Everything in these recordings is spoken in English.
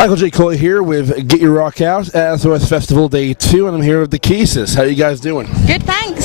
Michael J. Coy here with Get Your Rock Out at SOS Festival Day 2, and I'm here with Dakesis. How are you guys doing? Good, thanks.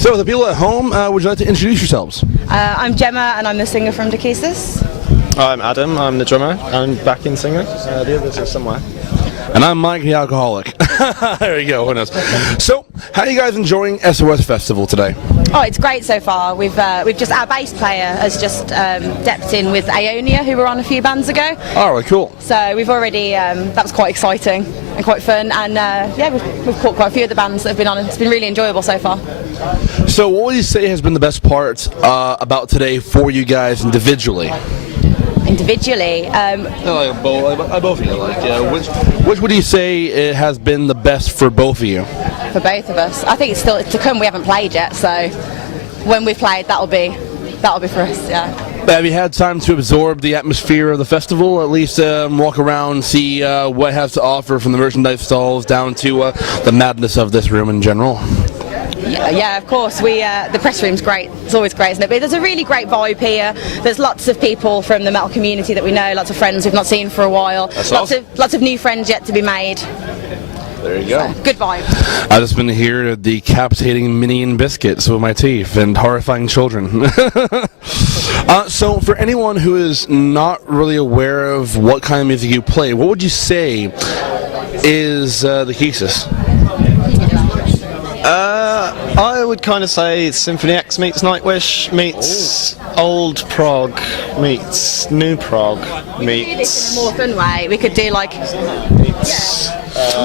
So, the people at home, would you like to introduce yourselves? I'm Gemma, and I'm the singer from Dakesis. I'm Adam, I'm the drummer, I'm backing singer. The others are somewhere. And I'm Mike, the alcoholic. There you go, who knows. So, how are you guys enjoying SOS Festival today? Oh, it's great so far. We've just, our bass player has just depped in with Aonia, who were on a few bands ago. Oh, right, cool. So we've already, that was quite exciting and quite fun, and yeah, we've caught quite a few of the bands that have been on, and it's been really enjoyable so far. So what would you say has been the best part about today for you guys individually? Individually? Both of you. Which would you say it has been the best for both of you? For both of us. I think it's still to come. We haven't played yet, so when we've played, that'll be for us, yeah. Have you had time to absorb the atmosphere of the festival? At least walk around, see what it has to offer, from the merchandise stalls down to the madness of this room in general? Yeah, of course. The press room's great. It's always great, isn't it? But there's a really great vibe here. There's lots of people from the metal community that we know, lots of friends we've not seen for a while. That's lots awesome. Lots of new friends yet to be made. There you go. So, good vibe. I've just been here decapitating minion biscuits with my teeth and horrifying children. So for anyone who is not really aware of what kind of music you play, what would you say is Dakesis? I would kind of say Symphony X meets Nightwish meets old prog meets new prog meets... In a more fun way, we could do like...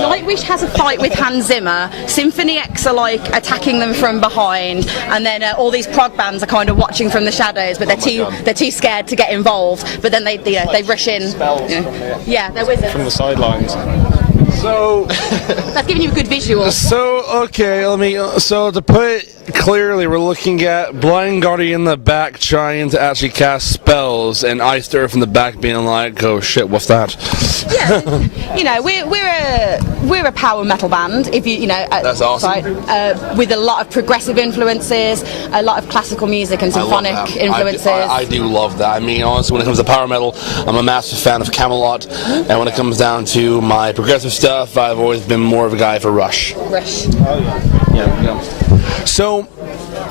Nightwish has a fight with Hans Zimmer, Symphony X are like attacking them from behind, and then all these prog bands are kind of watching from the shadows, but they're too scared to get involved, but then they rush in. Yeah, they're wizards. From the sidelines. So that's giving you a good visual. So okay, so to put it clearly, we're looking at Blind Guardian in the back trying to actually cast spells, and Iced Earth in the back being like, "Oh shit, what's that?" Yeah, you know, we're a power metal band. If you know, that's awesome. Right, with a lot of progressive influences, a lot of classical music and symphonic influences. I do love that. I mean, honestly, when it comes to power metal, I'm a massive fan of Camelot, and when it comes down to my progressive stuff, I've always been more of a guy for Rush. Rush. Oh yeah. So,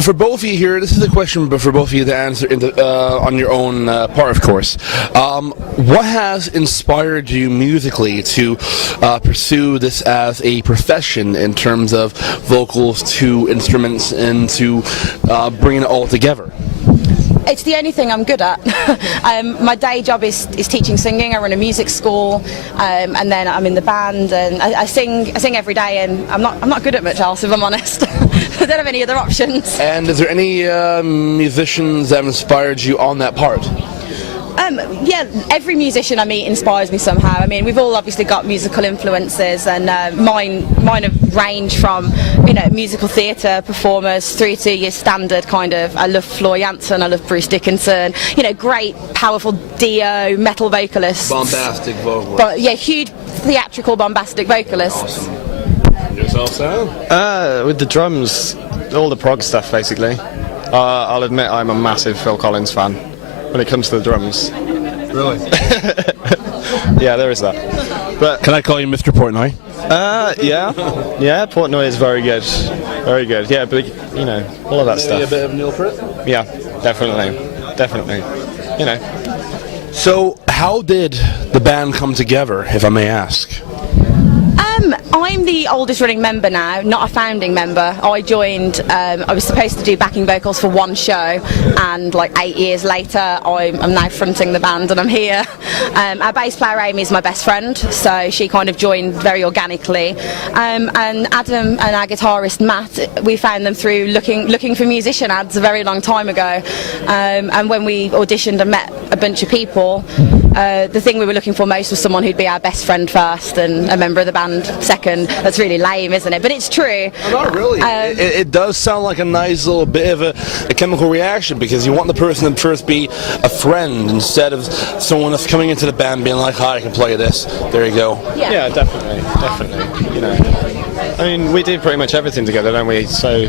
for both of you here, this is a question for both of you to answer on your own part, of course. What has inspired you musically to pursue this as a profession in terms of vocals to instruments and to bringing it all together? It's the only thing I'm good at. My day job is teaching singing. I run a music school, and then I'm in the band, and I sing every day. And I'm not good at much else, if I'm honest. I don't have any other options. And is there any musicians that have inspired you on that part? Yeah, every musician I meet inspires me somehow. I mean, we've all obviously got musical influences, and mine have ranged from, you know, musical theatre performers through to your standard kind of. I love Floor Jansen, I love Bruce Dickinson. You know, great, powerful Dio metal vocalists. Bombastic vocalists. But yeah, huge theatrical bombastic vocalists. Awesome. Yourself, Sam? With the drums, all the prog stuff basically. I'll admit I'm a massive Phil Collins fan when it comes to the drums. Really? Yeah, there is that. But can I call you Mr. Portnoy? Yeah, Portnoy is very good. Very good. Yeah, but you know, all of that stuff. A bit of Neil Peart? Yeah, definitely. You know. So, how did the band come together, if I may ask? I'm the oldest running member now, not a founding member. I joined, I was supposed to do backing vocals for one show, and like 8 years later I'm now fronting the band, and I'm here. Our bass player Amy is my best friend, so she kind of joined very organically, and Adam and our guitarist Matt, we found them through looking for musician ads a very long time ago, and when we auditioned and met a bunch of people, the thing we were looking for most was someone who'd be our best friend first and a member of the band second. That's really lame, isn't it? But it's true. Not really. It does sound like a nice little bit of a chemical reaction, because you want the person to first be a friend instead of someone that's coming into the band being like, "Hi, I can play this." There you go. Yeah, definitely. You know, I mean, we do pretty much everything together, don't we? So.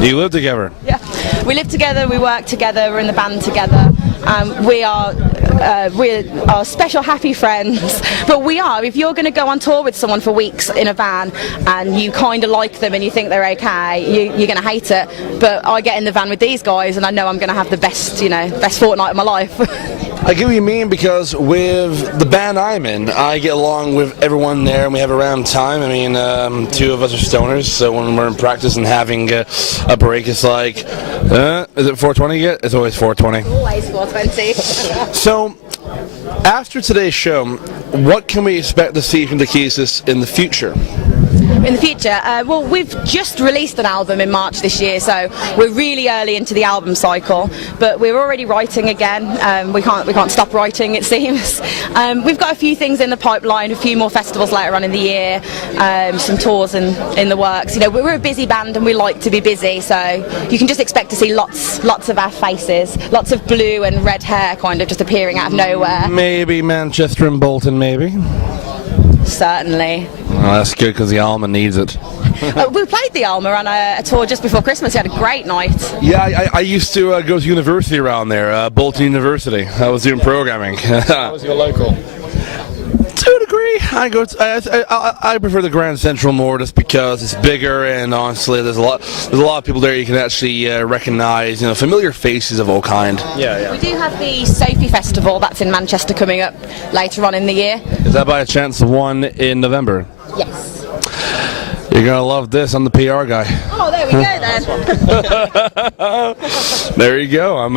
You live together. Yeah, we live together. We work together. We're in the band together. We are we're our special happy friends. But we are. If you're going to go on tour with someone for weeks in a van and you kind of like them and you think they're okay, you're going to hate it. But I get in the van with these guys and I know I'm going to have the best, best fortnight of my life. I get what you mean, because with the band I'm in, I get along with everyone there and we have a round time. I mean, two of us are stoners, so when we're in practice and having a break, it's like, is it 420 yet? It's always 420. Always 420. So, after today's show, what can we expect to see from Dakesis in the future? In the future, well, we've just released an album in March this year, so we're really early into the album cycle. But we're already writing again. We can't stop writing, it seems. We've got a few things in the pipeline, a few more festivals later on in the year, some tours in the works. We're a busy band and we like to be busy, so you can just expect to see lots of our faces, lots of blue and red hair, kind of just appearing out of nowhere. Maybe Manchester and Bolton, maybe. Certainly. Well, that's good because the Alma needs it. We played the Alma on a tour just before Christmas. We had a great night. Yeah, I used to go to university around there, Bolton University. I was doing programming. How was your local? To a degree, I prefer the Grand Central more just because it's bigger and honestly there's a lot of people there you can actually recognize, familiar faces of all kind. Yeah. We do have the Sophie Festival that's in Manchester coming up later on in the year. Is that by a chance the one in November? Yes. You're gonna love this. I'm the PR guy. Oh, there we go then. There you go. I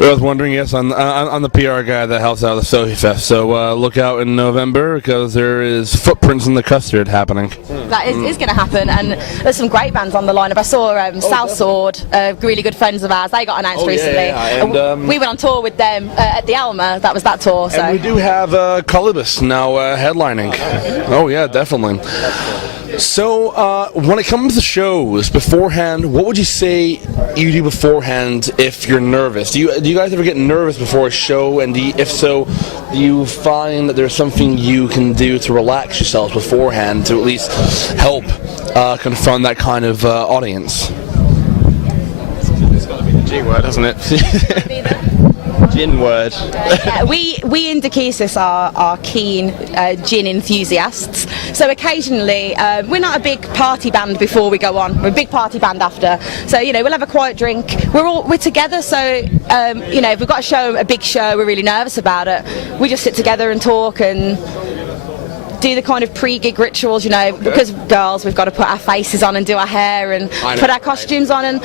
was wondering. Yes, I'm the PR guy that helps out the Sophie Fest. So look out in November because there is Footprints in the Custard happening. That is going to happen, and there's some great bands on the lineup. I saw South Sword, really good friends of ours. They got announced recently. Yeah. And, we went on tour with them at the Alma. That was that tour. So. And we do have Colibus now headlining. Oh yeah, definitely. So, when it comes to shows beforehand, what would you say you do beforehand if you're nervous? Do you guys ever get nervous before a show? And if so, do you find that there's something you can do to relax yourself beforehand to at least help confront that kind of audience? It's got to be the G word, hasn't it? Gin word. We in Dakesis are keen gin enthusiasts. So occasionally, we're not a big party band before we go on. We're a big party band after. So we'll have a quiet drink. We're together. So if we've got a big show, we're really nervous about it. We just sit together and talk and do the kind of pre-gig rituals, because girls, we've got to put our faces on and do our hair and put our costumes on, and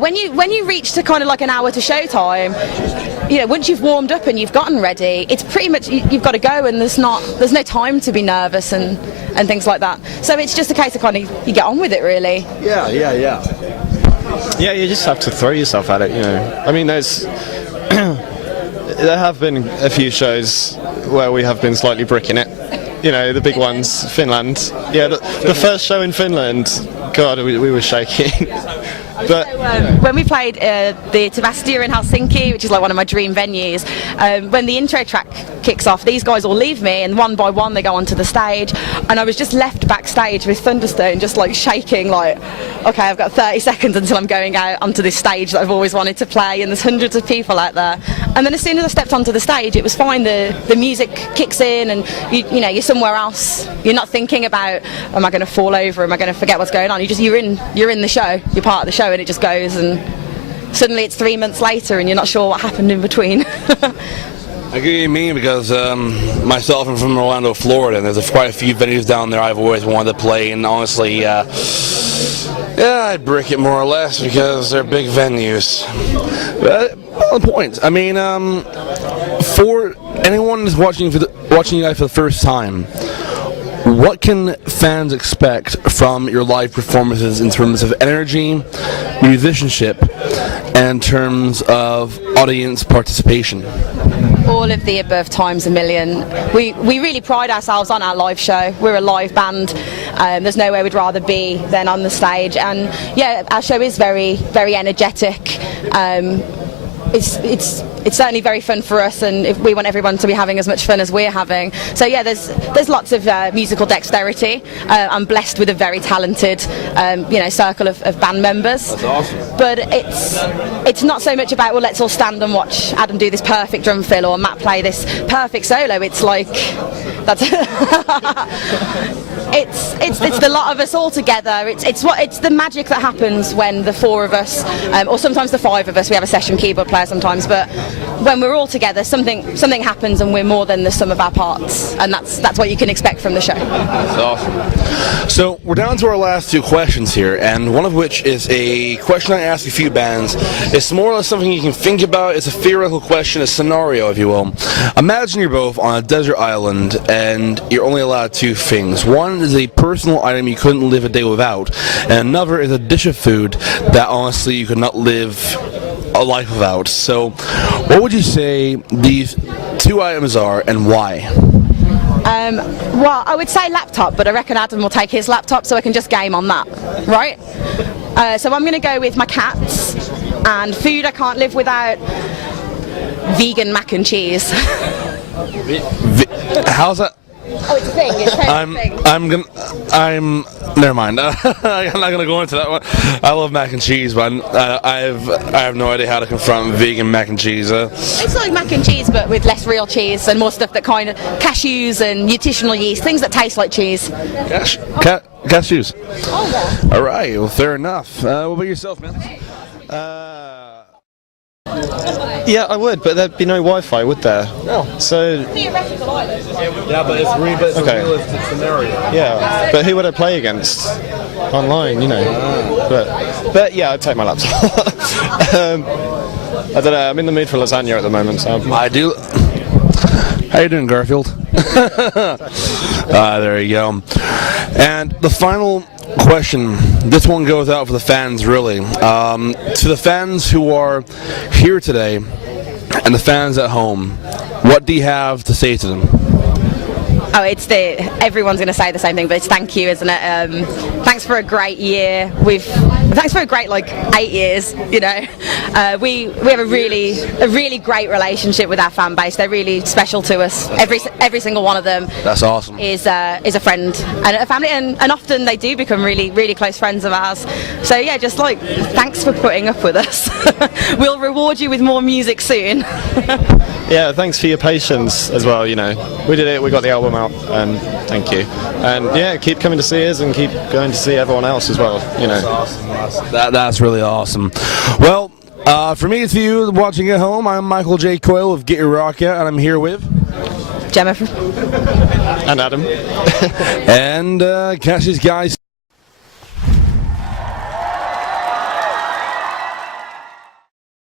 when you reach to kind of like an hour to showtime, once you've warmed up and you've gotten ready, it's pretty much you've got to go, and there's no time to be nervous and things like that. So it's just a case of kind of you get on with it, really. Yeah. Yeah, you just have to throw yourself at it. I mean, there have been a few shows where we have been slightly bricking it. The big ones, Finland. Yeah, the first show in Finland, God, we were shaking. But when we played the Tavastia in Helsinki, which is like one of my dream venues, when the intro track kicks off, these guys all leave me, and one by one they go onto the stage, and I was just left backstage with Thunderstone, just like shaking, like, okay, I've got 30 seconds until I'm going out onto this stage that I've always wanted to play, and there's hundreds of people out there. And then as soon as I stepped onto the stage, it was fine. The music kicks in, and you're somewhere else. You're not thinking about, am I going to fall over? Am I going to forget what's going on? You're in the show. You're part of the show, and it just goes. And suddenly it's 3 months later, and you're not sure what happened in between. I get what you mean, because myself, I'm from Orlando, Florida, and there's quite a few venues down there I've always wanted to play, and honestly, I brick it more or less because they're big venues. But on the point, I mean, for anyone who's watching you guys for the first time, what can fans expect from your live performances in terms of energy, musicianship, and in terms of audience participation? All of the above times a million. We really pride ourselves on our live show. We're a live band. There's nowhere we'd rather be than on the stage. And yeah, our show is very, very energetic. it's certainly very fun for us, and if we want everyone to be having as much fun as we're having. So yeah, there's lots of musical dexterity. I'm blessed with a very talented circle of band members. That's awesome. But it's not so much about, well, let's all stand and watch Adam do this perfect drum fill or Matt play this perfect solo. It's like that's it's the lot of us all together. It's the magic that happens when the four of us, or sometimes the five of us. We have a session keyboard player sometimes, but when we're all together, something happens, and we're more than the sum of our parts, and that's what you can expect from the show. That's awesome. So we're down to our last two questions here, and one of which is a question I ask a few bands. It's more or less something you can think about. It's a theoretical question, a scenario, if you will. Imagine you're both on a desert island, and you're only allowed two things. One is a personal item you couldn't live a day without, and another is a dish of food that honestly you could not live a life without. So what would you say these two items are, and why? Well, I would say laptop, but I reckon Adam will take his laptop, so I can just game on that, right? So I'm going to go with my cats, and food I can't live without. Vegan mac and cheese. How's that? Oh, it's a thing. It's totally a thing. Never mind. I'm not gonna go into that one. I love mac and cheese, but I have no idea how to confront vegan mac and cheese. It's like mac and cheese, but with less real cheese and more stuff that kind of cashews and nutritional yeast, things that taste like cheese. Cashews. Oh yeah. All right. Well, fair enough. What about yourself, man? Yeah, I would, but there'd be no Wi-Fi, would there? No. So. Theoretical island. Yeah, but it's Okay. a realistic scenario. Yeah, but who would I play against? Online, you know. But yeah, I'd take my laptop. I don't know. I'm in the mood for lasagna at the moment. So I do. How you doing, Garfield? There you go. And the final question, this one goes out for the fans, really. To the fans who are here today and the fans at home, what do you have to say to them? Oh, everyone's going to say the same thing, but it's thank you, isn't it? Thanks for a great year. Thanks for a great 8 years. You know, we have a really great relationship with our fan base. They're really special to us. Every single one of them. That's awesome. Is a friend and a family, and often they do become really close friends of ours. So yeah, just thanks for putting up with us. We'll reward you with more music soon. yeah, thanks for your patience as well. You know, we did it. We got the album out, and thank you. And yeah, keep coming to see us, and keep going to see everyone else as well. You know, that's really awesome. Well, for me, it's you watching at home. I'm Michael J. Coyle of Get Your Rock Out, and I'm here with Gemma and Adam and catch these guys.